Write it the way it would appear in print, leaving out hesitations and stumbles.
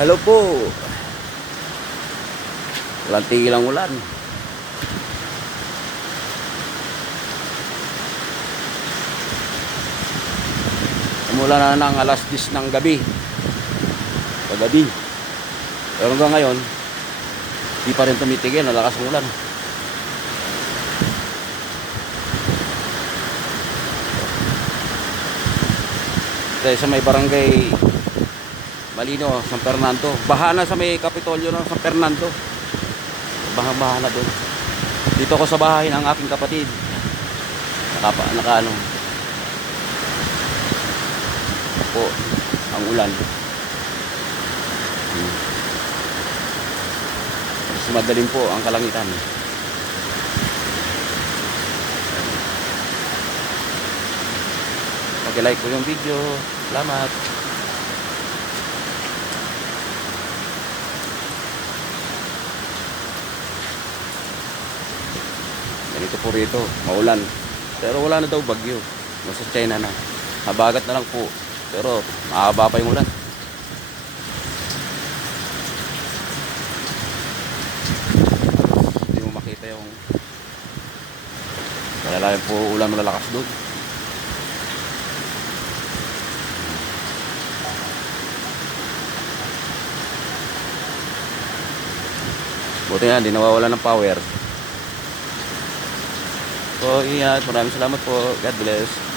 Hello po. Walang tigil ang ulan. Umula na ng alas 10 ng gabi. Kagabi. Pero hanggang ngayon, di pa rin tumitigil. Nalakas ang ulan. Dahil sa may barangay Malino, San Fernando. Baha na sa may Kapitolyo ng San Fernando. Baha na doon. Dito ako sa bahay ng aking kapatid. Naka ano. Po, ang ulan. Mas madalim po ang kalangitan. Paki-like po yung video. Salamat. Ganito po rito, maulan. Pero wala na daw bagyo. Nasa China na. Habagat na lang po. Pero mahaba pa yung ulan. Hindi mo makita yung malalaking po ulan malalakas doon. Buti nga, hindi nawawala ng power. So, ingat. Maraming salamat po. God bless.